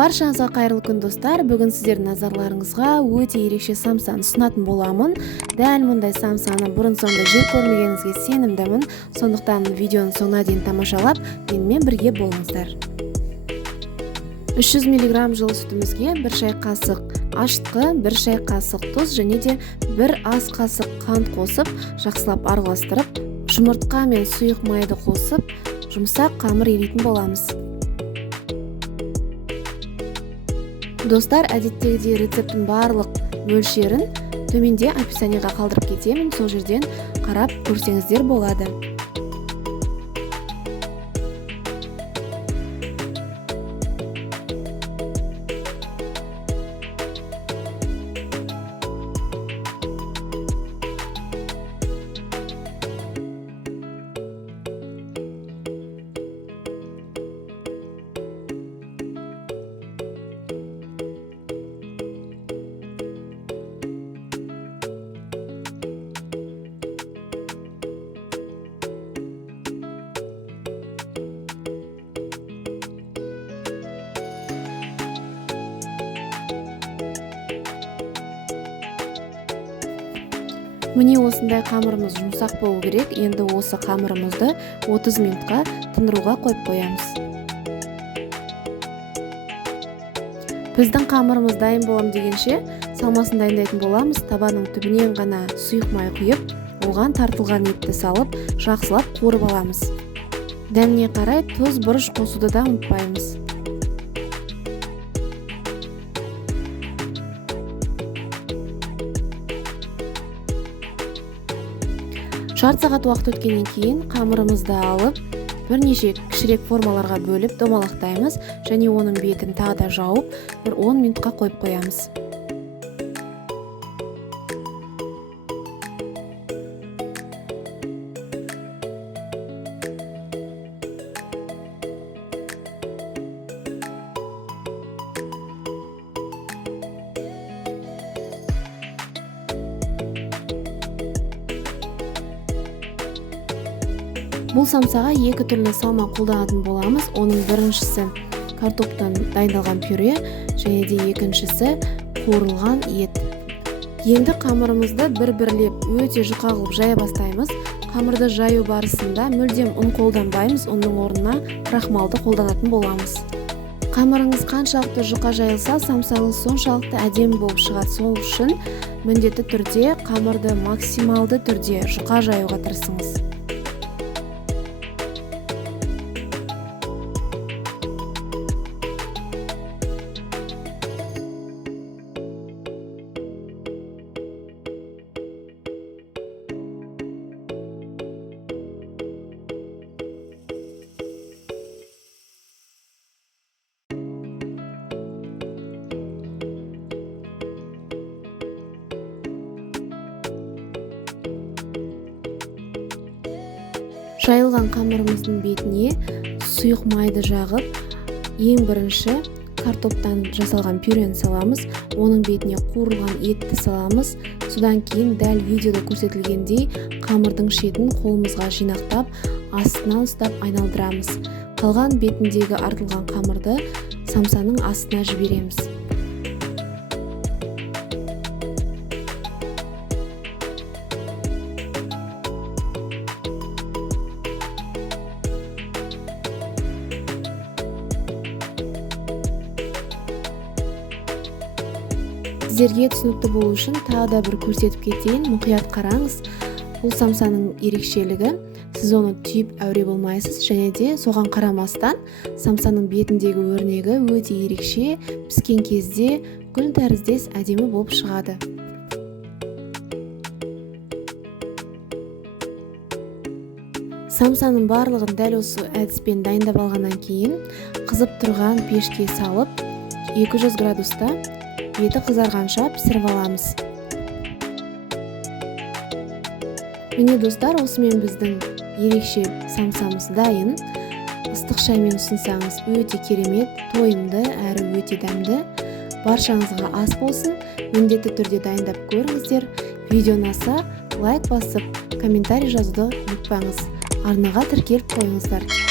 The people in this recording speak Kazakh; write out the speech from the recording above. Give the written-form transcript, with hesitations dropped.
Баршаңызға қайырлы күн достар. Бүгін сіздердің назарларыңызға өте ерекше самсаны ұсынатын боламын. Дәл мұндай самсаны бұрын-соңды жеп көрмегеніңізге сенімдімін. Сондықтан видеоны соңына дейін тамашалап, менімен бірге болыңыздар. 300 мг жылы сүтімізге 1 шай қасық ашытқы, 1 шай қасық тұз және де 1 ас қасық қант қосып, жақсылап араластырып, жұмыртқа мен сұйық майды қосып, жұмсақ қамыр елейтін боламыз. Достар, әдеттегідей рецепттің барлық мөлшерін төменде описаниеға қалдырып кетемін, сол жерден қарап көрсеңіздер болады. Міне осындай қамырымыз жұмсақ болу керек. Енді осы қамырымызды 30 минутқа тындыруға қойып қоямыз. Біздің қамырымыз дайын болам дегенше салмасын дайындайтын боламыз. Табаның түбінен ғана сұйық май құйып, оған тартылған етті салып, жақсылап қуырып аламыз. Дәміне қарай тұз, бұрыш қосуды да ұмытпаймыз. Жарты сағат уақыт өткеннен кейін қамырымызды алып, бірнеше кішірек формаларға бөліп домалақтаймыз және оның бетін тағы да жауып, 10 минутқа қойып қоямыз. Бұл самсаға екі түрлі салма қолданатын боламыз. Оның біріншісі картоптан дайындалған пюре және де екіншісі қуырылған ет. Енді қамырымызды бір-бірлеп өте жұқа қылып жая бастаймыз. Қамырды жаю барысында мүлдем ұн қолданбаймыз, оның орнына крахмалды қолданатын боламыз. Қамырыңыз қаншалықты жұқа жайылса, самсаңыз соншалықты әдемі болып шығады. Сол үшін міндетті түрде қамырды максималды түрде жұқа жаюға тырысыңыз. Жайылған қамырымыздың бетіне сұйық майды жағып, ең бірінші картоптан жасалған пюрені саламыз, оның бетіне қуырылған етті саламыз. Содан кейін дәл видеода көрсетілгендей қамырдың шетін қолымызға жинақтап, астынан ұстап айналдырамыз. Қалған бетіндегі артылған қамырды самсаның астына жібереміз. Сіздерге түсінікті болу үшін тағы да бір көрсетіп кетейін, мұқият қараңыз. Бұл самсаның ерекшелігі, сіз оны түйіп әуре болмайсыз және де соған қарамастан самсаның бетіндегі өрнегі өте ерекше, піскен кезде гүл тәріздес әдемі болып шығады. Самсаның барлығын дәл осы әдіспен дайындап алғаннан кейін қызып тұрған пешке салып 200 градуста беті қызарғанша пісіріп аламыз. Міне достар, осымен біздің ерекше самсамыз дайын. Ыстық шаймен ұсынсаңыз өте керемет, тойымды әрі өте дәмді. Баршаңызға ас болсын, міндетті түрде дайындап көріңіздер. Видео ұнаса лайк басып, комментарий жазуды ұмытпаңыз. Арнаға тіркеліп қойыңыздар.